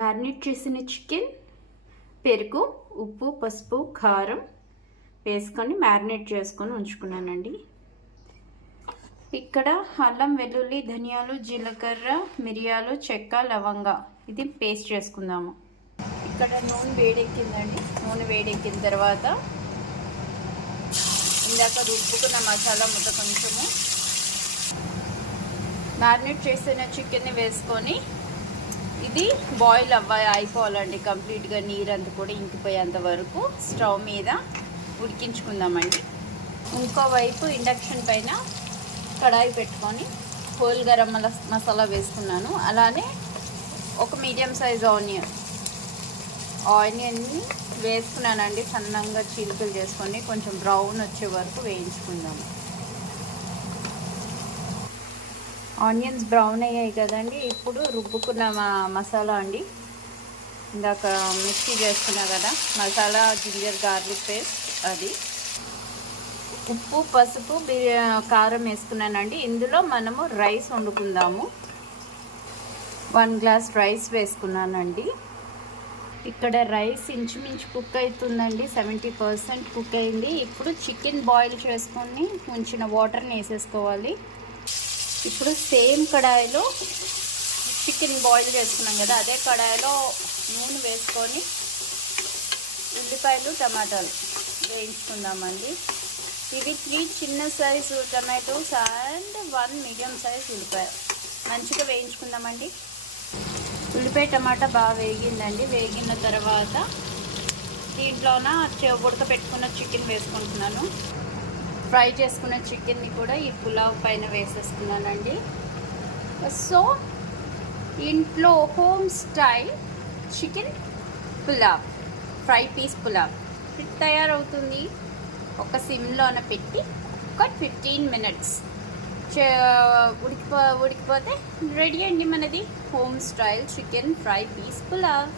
Marinate చేసిన chicken, పెరుగు, ఉప్పు, పసుపు, కారం వేసుకొని మ్యారినేట్ చేసుకొని ఉంచుకున్నానండి. ఇక్కడ అల్లం, వెల్లుల్లి, ధనియాలు, జీలకర్ర, మిరియాలు, చెక్క, లవంగ ఇది పేస్ట్ చేసుకుందాము. ఇక్కడ నూనె వేడెక్కిందండి. నూనె వేడెక్కిన తర్వాత ఇందాక రుబ్బుకున్న మసాలా ముద్ద కొంచెము మ్యారినేట్ చేసిన చికెన్ని వేసుకొని ఇది బాయిల్ అయిపోవాలండి. కంప్లీట్గా నీరంతా కూడా ఇంకిపోయేంత వరకు స్టవ్ మీద ఉడికించుకుందామండి. ఇంకోవైపు ఇండక్షన్ పైన కడాయి పెట్టుకొని హోల్ గరం మసాలా వేసుకున్నాను. అలానే ఒక మీడియం సైజ్ ఆనియన్ని వేసుకున్నానండి. సన్నంగా చీలికలు చేసుకొని కొంచెం బ్రౌన్ వచ్చే వరకు వేయించుకుందాము. ఆనియన్స్ బ్రౌన్ అయ్యాయి కదండి. ఇప్పుడు రుబ్బుకున్న మసాలా అండి, ఇందాక మిక్సీ చేసుకున్నా కదా మసాలా, జింజర్ గార్లిక్ పేస్ట్, అది ఉప్పు, పసుపు, కారం వేసుకున్నానండి. ఇందులో మనము రైస్ వండుకుందాము. 1 గ్లాస్ రైస్ వేసుకున్నానండి. ఇక్కడ రైస్ ఇంచుమించు కుక్ అవుతుందండి. 70% కుక్ అయింది. ఇప్పుడు చికెన్ బాయిల్ చేసుకొని ఉంచిన వాటర్ని వేసేసుకోవాలి. ఇప్పుడు సేమ్ కడాయిలో చికెన్ బాయిల్ చేసుకున్నాం కదా, అదే కడాయిలో నూనె వేసుకొని ఉల్లిపాయలు, టమాటాలు వేయించుకుందామండి. ఇవి 3 చిన్న size tomatoes and 1 medium size ఉల్లిపాయ మంచిగా వేయించుకుందామండి. ఉల్లిపాయ, టమాటా బాగా వేగిందండి. వేగిన తర్వాత దీంట్లోన ఉడకపెట్టుకున్న చికెన్ వేసుకుంటున్నాను. ఫ్రై చేసుకున్న చికెన్ని కూడా ఈ పులావ్ పైన వేసేసుకున్నానండి. సో ఇంట్లో home style chicken pulao, fry piece pulao తయారవుతుంది. ఒక సిమ్లోన పెట్టి ఒక 15 మినిట్స్ ఉడికిపోతే రెడీ అండి మనది home style chicken fry piece pulao.